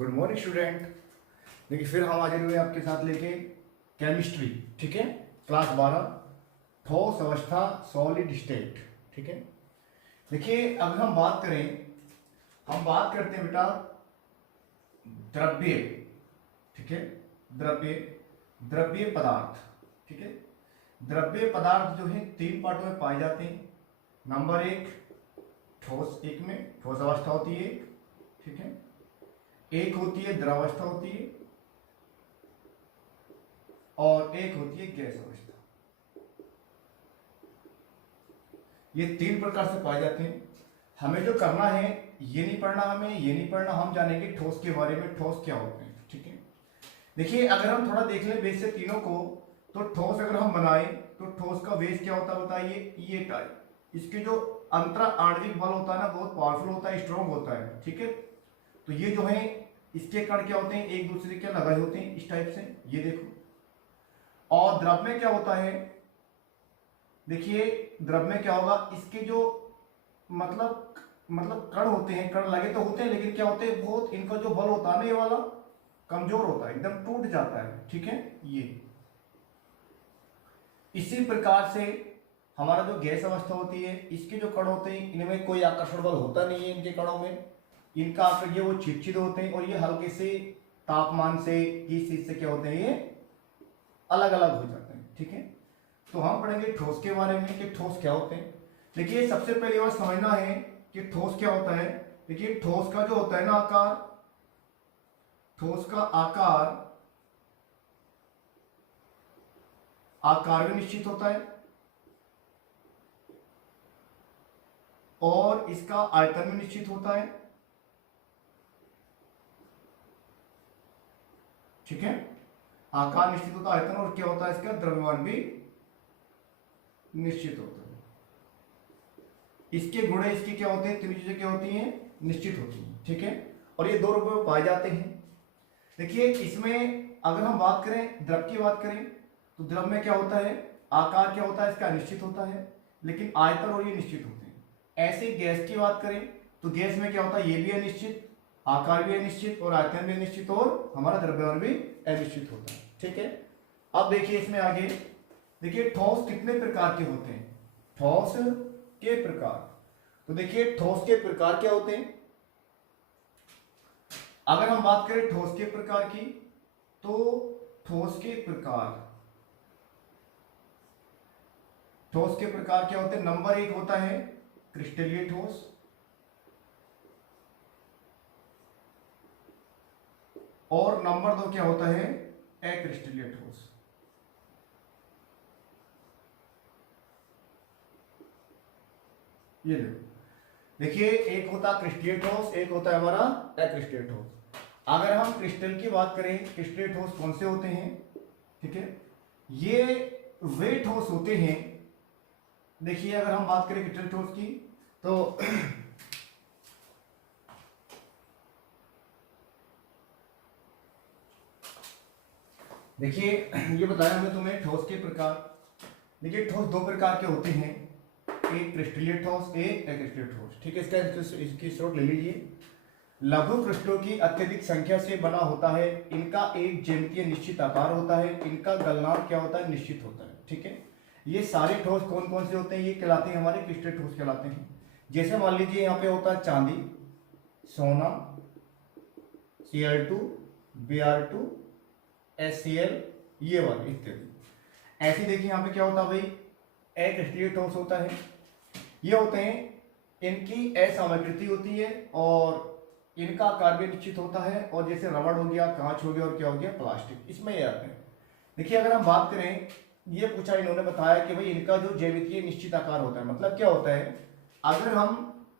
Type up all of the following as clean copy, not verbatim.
Good morning student. देखिए फिर हम हाजिर हुए आपके साथ लेके केमिस्ट्री। ठीक है, क्लास 12 ठोस अवस्था सॉलिड स्टेट। ठीक है, देखिए अगर हम बात करते हैं बेटा द्रव्य। ठीक है, द्रव्य द्रव्य पदार्थ। ठीक है, द्रव्य पदार्थ जो है तीन पार्टों में पाए जाते हैं। नंबर एक, ठोस, एक में ठोस अवस्था होती है एक। ठीक है, एक होती है द्रवावस्था होती है और एक होती है गैस अवस्था। ये तीन प्रकार से पाए जाते हैं। हमें जो करना है ये नहीं पढ़ना, हम जानेंगे ठोस के बारे में, ठोस क्या होते हैं। ठीक है, देखिए अगर हम थोड़ा देख लें बेस से तीनों को, तो ठोस अगर हम बनाए तो ठोस का बेस क्या होता है बताइए, ये टाइप। इसके जो अंतरा आणविक बल होता है ना, बहुत पावरफुल होता है, स्ट्रॉन्ग होता है। ठीक है, तो ये जो है इसके कण क्या होते हैं, एक दूसरे के लगाए होते हैं इस टाइप से, ये देखो। और द्रव में क्या होता है, देखिए द्रव में क्या होगा, इसके जो मतलब कण होते हैं, कण लगे तो होते हैं लेकिन क्या होते हैं, बहुत इनका जो बल होता है ना ये वाला कमजोर होता है, एकदम टूट जाता है। ठीक है, ये इसी प्रकार से हमारा जो गैस अवस्था होती है, इसके जो कण होते हैं इनमें कोई आकर्षण बल होता नहीं है, इनके कणों में इनका आकृति वो चिपचित होते हैं और ये हल्के से तापमान से किस चीज से क्या होते हैं, ये अलग अलग हो जाते हैं। ठीक है, तो हम पढ़ेंगे ठोस के बारे में कि ठोस क्या होते हैं। देखिए सबसे पहले बात समझना है कि ठोस क्या होता है। देखिए ठोस का जो होता है ना आकार, ठोस का आकार भी निश्चित होता है और इसका आयतन भी निश्चित होता है। ठीक है, आकार निश्चित होता है, आयतन, और क्या होता है इसका द्रव्यमान भी निश्चित होता है। इसके गुणे इसकी क्या होते हैं, तीन चीजें क्या होती हैं, निश्चित होती हैं। ठीक है, और ये दो रूपों में पाए जाते हैं। देखिए इसमें अगर हम बात करें द्रव की बात करें तो द्रव में क्या होता है, आकार क्या होता है इसका निश्चित होता है, लेकिन आयतन और ये निश्चित होते हैं। ऐसे गैस की बात करें तो गैस में क्या होता है, ये भी अनिश्चित, आकार भी अनिश्चित और आयतन भी अनिश्चित और हमारा द्रव्यमान भी अनिश्चित होता है। ठीक है, अब देखिए इसमें आगे देखिए ठोस कितने प्रकार के होते हैं, ठोस के प्रकार। तो देखिए ठोस के प्रकार क्या होते हैं। अगर हम बात करें ठोस के प्रकार की तो ठोस के प्रकार क्या होते हैं। नंबर एक होता है क्रिस्टलीय ठोस, और नंबर दो क्या होता है, अक्रिस्टलीय ठोस। ये देखिए एक होता है क्रिस्टलीय ठोस, एक होता है हमारा अक्रिस्टलीय ठोस। अगर हम क्रिस्टल की बात करें, क्रिस्टलीय ठोस कौन से होते हैं। ठीक है, ये वे ठोस होते हैं। देखिए अगर हम बात करें क्रिस्टल ठोस की तो देखिए ये बताया हमने तुम्हें ठोस के प्रकार। देखिए ठोस दो प्रकार के होते हैं, एक क्रिस्टलीय ठोस, एक अक्रिस्टलीय ठोस। ठीक है, इसकी स्रोत ले लीजिए। लघु क्रिस्टलों की अत्यधिक संख्या से बना होता है, इनका एक ज्यामितीय निश्चित आकार होता है, इनका गलनांक क्या होता है, निश्चित होता है। ठीक है, ये सारे ठोस कौन कौन से होते हैं, ये कहलाते हैं हमारे क्रिस्टलीय ठोस कहलाते हैं। जैसे मान लीजिए यहाँ पे होता है चांदी, सोना, Cl2, Br2, HCl, ये वाले इत्यादि। ऐसे देखिए यहाँ पे क्या होता है भाई, अक्रिस्टलीय ठोस होता है। ये होते हैं, इनकी असमाकृति होती है और इनका आकार भी निश्चित होता है, और जैसे रबड़ हो गया, कांच हो गया और क्या हो गया, प्लास्टिक, इसमें ये आते हैं। देखिए अगर हम बात करें, ये पूछा इन्होंने बताया कि भाई इनका जो ज्यामितीय निश्चित आकार होता है, मतलब क्या होता है, अगर हम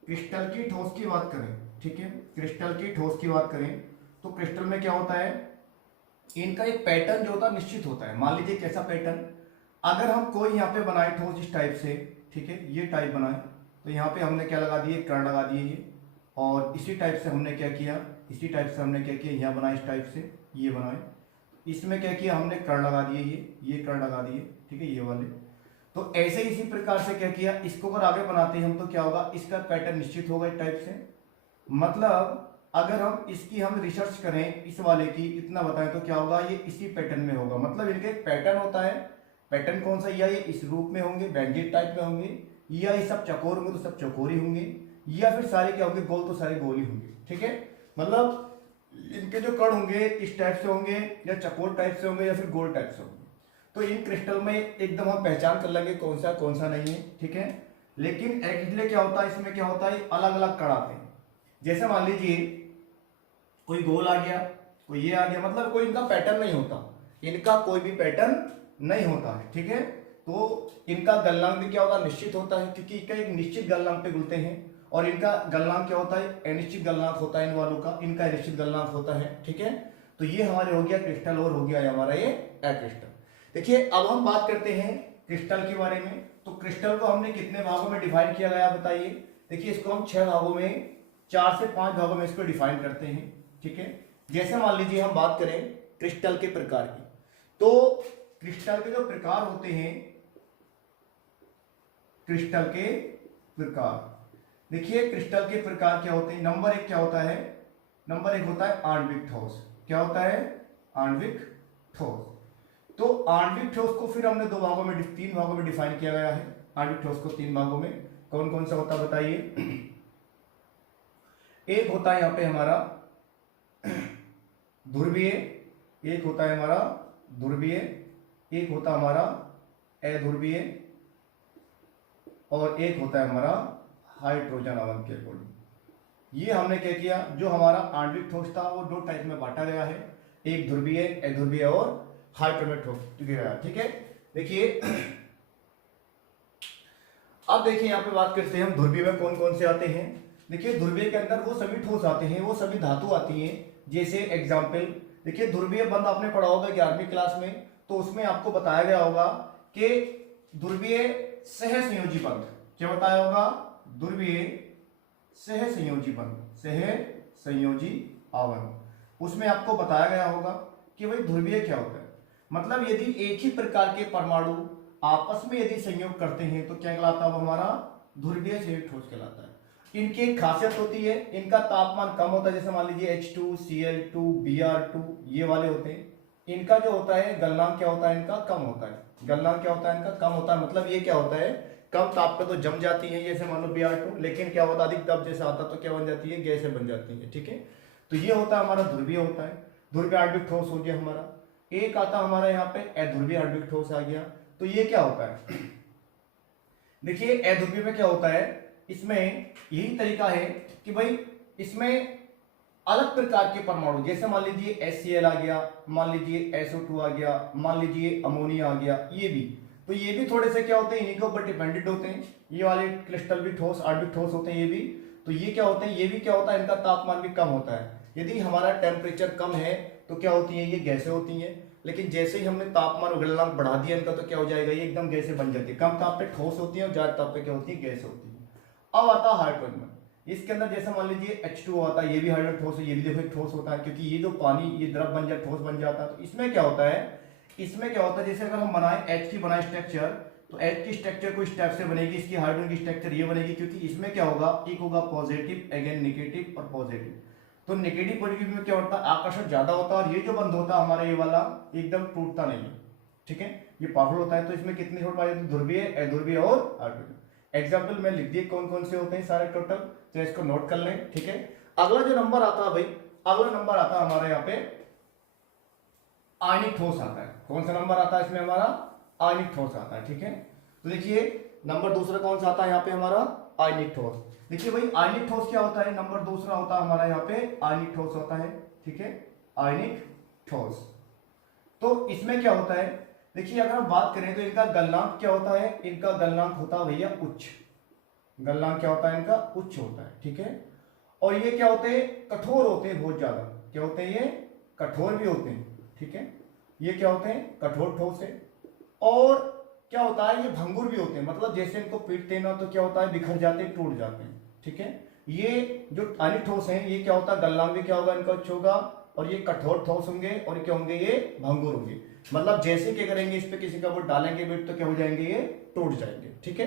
क्रिस्टल की ठोस की बात करें, ठीक है, क्रिस्टल की ठोस की बात करें तो क्रिस्टल में क्या होता है, इनका एक पैटर्न जो होता है निश्चित होता है। मान लीजिए कैसा पैटर्न, अगर हम कोई यहाँ पे बनाए ठोस इस टाइप से, ठीक है, ये टाइप बनाए तो यहाँ पे हमने क्या लगा दिए, कण लगा दिए ये, और इसी टाइप से हमने क्या किया, यहाँ बनाए इस टाइप से, ये बनाए, इसमें क्या किया हमने, कण लगा दिए, ये कण लगा दिए। ठीक है, ये वाले। तो ऐसे इसी प्रकार से क्या किया, इसको अगर आगे बनाते हैं हम तो क्या होगा, इसका पैटर्न निश्चित होगा इस टाइप से। मतलब अगर हम इसकी हम रिसर्च करें इस वाले की इतना बताएं तो क्या होगा, ये इसी पैटर्न में होगा। मतलब इनका एक पैटर्न होता है, पैटर्न कौन सा, या ये इस रूप में होंगे, बैंडेड टाइप में होंगे, या ये सब चकोर होंगे तो सब चकोरी होंगे, या फिर सारे क्या होंगे, गोल तो सारे गोल ही होंगे। ठीक है, मतलब इनके जो कण होंगे इस टाइप से होंगे, या चकोर टाइप से होंगे, या फिर गोल टाइप से होंगे। तो इन क्रिस्टल में एकदम हम पहचान कर लेंगे कौन सा नहीं है। ठीक है, लेकिन एक्चुअली क्या होता है, इसमें क्या होता है, अलग अलग कण आते हैं। जैसे मान लीजिए कोई गोल आ गया, कोई ये आ गया, मतलब कोई इनका पैटर्न नहीं होता, इनका कोई भी पैटर्न नहीं होता है। ठीक है, तो इनका गलनांक भी क्या होता है, निश्चित होता है, क्योंकि इनका एक निश्चित गलनांक पे घुलते हैं। और इनका गलनांक क्या होता है, अनिश्चित गलनांक होता है इन वालों का, इनका निश्चित गलनांक होता है। ठीक है, तो ये हमारे हो गया क्रिस्टल और हो गया हमारा ये अक्रिस्टल। देखिए अब हम बात करते हैं क्रिस्टल के बारे में। तो क्रिस्टल को हमने कितने भागों में डिफाइन किया गया बताइए। देखिए इसको हम 6 भागों में, 4 से 5 भागों में इसको डिफाइन करते हैं। ठीक है, जैसे मान लीजिए हम बात करें क्रिस्टल के प्रकार की, तो क्रिस्टल के जो प्रकार होते हैं, क्रिस्टल के प्रकार, देखिए क्रिस्टल के प्रकार क्या होते हैं। नंबर 1 क्या होता है, नंबर 1 होता है आणविक ठोस। क्या होता है, आणविक ठोस। तो आणविक ठोस को फिर हमने 2 भागों में, 3 भागों में डिफाइन किया गया है। आणविक ठोस को 3 भागों में, कौन कौन सा होता है बताइए। एक होता है यहां पे हमारा ध्रुवीय, एक होता है हमारा ध्रुवीय, एक होता हमारा अध्रुवीय, और एक होता है हमारा हाइड्रोजन आयन के अकॉर्डिंग। ये हमने क्या किया, जो हमारा आणविक ठोस था वो 2 टाइप में बांटा गया है, एक ध्रुवीय, अध्रुवीय और हाइड्रोजन ठोस गया। ठीक है, देखिए अब देखिए यहाँ पे बात करते हैं हम ध्रुवीय में कौन कौन से आते हैं। देखिए ध्रुवीय के अंदर वो सभी ठोस आते हैं, वो सभी धातु आती हैं। जैसे एग्जाम्पल देखिए, ध्रुवीय बंध आपने पढ़ा होगा 11वीं क्लास में, तो उसमें आपको बताया गया होगा कि ध्रुवीय सहसंयोजी बंध, क्या बताया होगा, ध्रुवीय सहसंयोजी बंध, सहसंयोजी आवन, उसमें आपको बताया गया होगा कि भाई ध्रुवीय क्या होता है। मतलब यदि एक ही प्रकार के परमाणु आपस में यदि संयोग करते हैं तो क्या कहलाता है, वो हमारा ध्रुवीय संयुक्त ठोस कहलाता है। इनकी एक खासियत होती है, इनका तापमान कम होता है। जैसे मान लीजिए H2Cl2 Br2 ये वाले होते हैं, इनका जो होता है गलनांक क्या होता है, इनका कम होता है। गलनांक क्या होता है, इनका कम होता है। मतलब ये क्या होता है, कम ताप पे तो जम जाती है, जैसे मान लो Br2, लेकिन क्या होता है, अधिक ताप जैसे आता तो क्या बन जाती है, गैसें बन जाती है। ठीक है, तो ये होता है हमारा ध्रुवीय होता है। ध्रुवीय आणविक ठोस हो गया हमारा। एक आता हमारा यहाँ पे अध्रुवीय आणविक ठोस आ गया। तो ये क्या होता है, देखिए अध्रुवीय में क्या होता है, इसमें यही तरीका है कि भाई इसमें अलग प्रकार के परमाणु, जैसे मान लीजिए HCl आ गया, मान लीजिए SO2 आ गया, मान लीजिए अमोनिया आ गया, ये भी, तो ये भी थोड़े से क्या होते हैं, इन्हीं के ऊपर डिपेंडेंट होते हैं। ये वाले क्रिस्टल भी ठोस, आणविक ठोस होते हैं ये भी। तो ये क्या होते हैं, ये भी क्या होता है, इनका तापमान भी कम होता है। यदि हमारा टेम्परेचर कम है तो क्या होती है, ये गैसें होती हैं। लेकिन जैसे ही हमने तापमान गलनांक बढ़ा दिया इनका, तो क्या हो जाएगा, ये एकदम गैसें बन जाती है। कम ताप पे ठोस होती है और ज्यादा ताप पे क्या होती है, गैस होती है। अब आता है हाइड्रोजन। इसके अंदर जैसे मान लीजिए H2O आता है, ये भी हाइड्रोजन ठोस है, ये भी देखो एक ठोस होता है, क्योंकि ये जो पानी ये द्रव बन जाता, ठोस बन जाता है। तो इसमें क्या होता है, इसमें क्या होता है, जैसे अगर हम बनाए H की बनाए स्ट्रक्चर, तो H की स्ट्रक्चर को इस टाइप से बनेगी, इसकी हाइड्रोजन की स्ट्रक्चर ये बनेगी, क्योंकि इसमें क्या होगा, एक होगा पॉजिटिव, अगेन नेगेटिव और पॉजिटिव। तो नेगेटिव पॉजिटिव में क्या होता है, आकर्षण ज्यादा होता है, और ये जो बंध होता है हमारा ये वाला एकदम टूटता नहीं है। ठीक है, ये पावरफुल होता है। तो इसमें कितने छोड़ पाए, ध्रुवीय, अध्रुवीय और हाइड्रोजन। एग्जाम्पल में लिख दिए कौन कौन से होते हैं सारे टोटल, तो इसको नोट कर लें। ठीक है, अगला जो नंबर आता है भाई, अगला नंबर आता है हमारे यहाँ पे आयनिक ठोस आता है। कौन सा नंबर आता है इसमें हमारा, आयनिक ठोस आता है। ठीक है, तो देखिए नंबर दूसरा कौन सा आता है यहाँ पे हमारा, आयनिक ठोस। देखिए भाई आयनिक ठोस क्या होता है, नंबर दूसरा होता है हमारा यहाँ पे आयनिक ठोस होता है। ठीक है, आयनिक ठोस। तो इसमें क्या होता है, देखिए अगर हम बात करें तो इनका गलनांक क्या होता है, इनका गलनांक होता है भैया उच्च। गलनांक क्या होता है, इनका उच्च होता है। ठीक है, और ये क्या होते हैं, कठोर होते हैं बहुत ज्यादा। क्या होते हैं, ये कठोर भी होते हैं। ठीक है, ये क्या होते हैं, कठोर ठोस है। और क्या होता है, ये भंगुर भी होते हैं, मतलब जैसे इनको पीटते हैं ना तो क्या होता है, बिखर जाते हैं, टूट जाते हैं। ठीक है, ये जो आयनिक ठोस हैं ये क्या होता है, गलनांक भी क्या होगा इनका उच्च होगा, और ये कठोर ठोस होंगे, और क्या होंगे, ये भंगुर होंगे। मतलब जैसे क्या करेंगे, इस पे किसी का वो डालेंगे बिट तो क्या हो जाएंगे, ये टूट जाएंगे। ठीक है,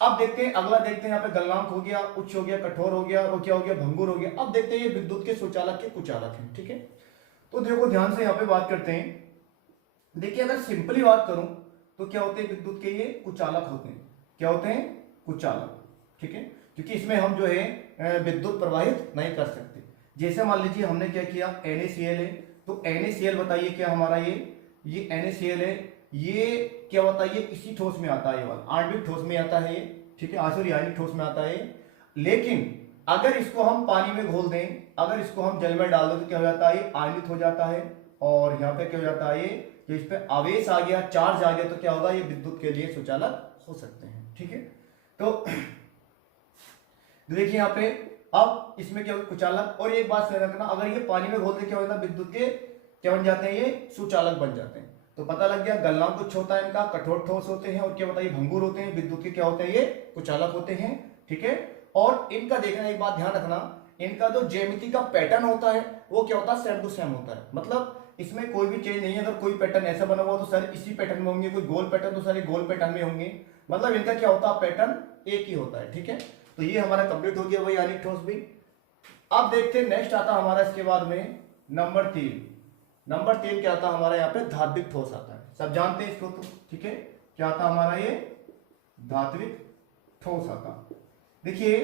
अब देखते हैं अगला, देखते हैं यहाँ पे गलनांक हो गया, उच्च हो गया, कठोर हो गया और क्या हो गया, भंगुर हो गया। अब देखते हैं ये विद्युत के सुचालक के कुचालक हैं, ठीक है। तो देखो ध्यान से यहाँ पे बात करते हैं। देखिए अगर सिंपली बात करूं तो क्या होते हैं विद्युत के, ये कुचालक होते हैं। क्या होते हैं? कुचालक, ठीक है। क्योंकि इसमें हम जो है विद्युत प्रवाहित नहीं कर सकते। जैसे मान लीजिए हमने क्या किया, NaCl है, तो NaCl बताइए क्या हमारा ये NaCl है, ये क्या बताइए इसी ठोस में आता है, ये वाला आणविक ठोस में आता है ये, ठीक है, सॉरी आणविक ठोस में आता है। लेकिन अगर इसको हम पानी में घोल दें, अगर इसको हम जल में डाल दें तो क्या हो जाता है, ये आयनित हो जाता है। और यहाँ पे क्या हो जाता है, ये जो इस पे आवेश आ गया, चार्ज आ गया, तो क्या होगा, ये विद्युत के लिए सुचालक हो सकते हैं, ठीक है। तो देखिए यहाँ पे अब इसमें क्या होगा, कुचालक। और एक बात याद रखना, अगर ये पानी में घोल दे क्या होता है, विद्युत के क्या बन जाते हैं, ये सुचालक बन जाते हैं। तो पता लग गया, गलनांक कुछ होता है इनका, कठोर ठोस होते हैं, और क्या बताइए भंगुर होते हैं, विद्युत के क्या होते हैं, ये कुचालक होते हैं, ठीक है। और इनका देखना, एक बात ध्यान रखना, इनका जो ज्यामिति का पैटर्न होता है वो क्या होता है, सेम टू सेम होता है। मतलब इसमें कोई भी चेंज नहीं है। अगर कोई पैटर्न ऐसा बना हुआ तो सारे इसी पैटर्न में होंगे, कोई गोल पैटर्न तो सारे गोल पैटर्न में होंगे। मतलब इनका क्या होता है, पैटर्न एक ही होता है, ठीक है। तो ये हमारा कंप्लीट हो गया वही आणविक ठोस भी। अब देखते हैं नेक्स्ट आता हमारा इसके बाद में नंबर 3। नंबर 3 क्या आता है हमारा, यहाँ पे धात्विक ठोस आता है। सब जानते हैं इसको तो, ठीक है। क्या आता हमारा, ये धात्विक ठोस आता। देखिए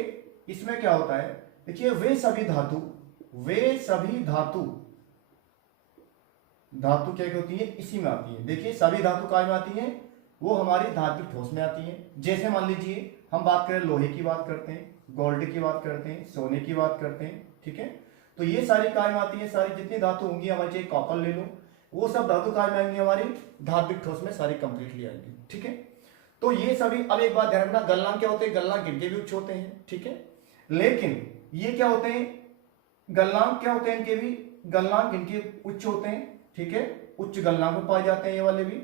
इसमें क्या होता है, देखिए वे सभी धातु क्या होती है, इसी में आती है। देखिए सभी धातु काय में आती है, वो हमारी धात्विक ठोस में आती है। जैसे मान लीजिए हम बात करें, लोहे की बात करते हैं, गोल्ड की बात करते हैं, सोने की बात करते हैं, ठीक है। तो ये सारी काय में आती है, सारी जितनी धातु होंगी, हमारे चाहे कॉपर ले लो, वो सब धातु काय में आएंगी, हमारी धात्विक ठोस में सारी कंप्लीटली आएंगी, ठीक है। तो ये सभी, अब एक बात ध्यान रखना, गलनांक क्या होते हैं, गलनांक इनके भी उच्च होते हैं, ठीक है। लेकिन ये क्या होते हैं, गलनांक क्या होते हैं इनके भी, गलनांक इनके उच्च होते हैं, ठीक है, उच्च गलनांक में पाए जाते हैं ये वाले भी।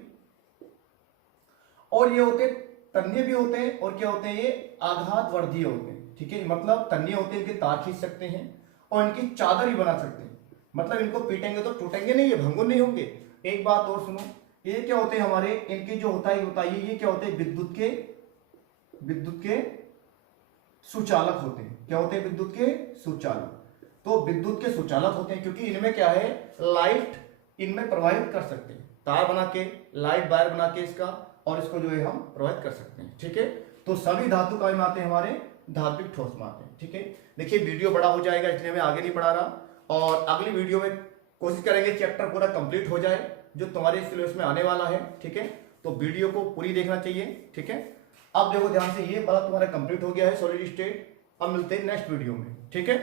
और ये होते तन्य भी होते हैं, और क्या होते हैं, ये आघात वर्धीय होते हैं, ठीक है। मतलब तन्य होते हैं, इनके तार खींच सकते हैं और इनकी चादर ही बना सकते हैं। मतलब इनको पीटेंगे तो टूटेंगे नहीं, ये भंगुर नहीं होंगे। एक बात और सुनो, ये क्या होते हैं हमारे, इनके जो होता है बताइए, ये क्या होते हैं, विद्युत के सुचालक होते हैं। क्या होते हैं, विद्युत के सुचालक। तो विद्युत के सुचालक होते हैं क्योंकि इनमें क्या है, लाइट इनमें प्रवाहित कर सकते हैं, तार बना के, लाइट वायर बना के इसका, और इसको जो है हम प्रवाहित कर सकते हैं, ठीक है। तो सभी धातु काय में आते हैं, हमारे धात्विक ठोस में आते हैं, ठीक है। देखिए वीडियो बड़ा हो जाएगा इसलिए मैं आगे नहीं बढ़ा रहा, और अगली वीडियो में कोशिश करेंगे चैप्टर पूरा कंप्लीट हो जाए जो तुम्हारे सिलेबस में आने वाला है, ठीक है। तो वीडियो को पूरी देखना चाहिए, ठीक है। अब देखो ध्यान से, ये वाला तुम्हारा कंप्लीट हो गया है सॉलिड स्टेट। अब मिलते हैं नेक्स्ट वीडियो में, ठीक है।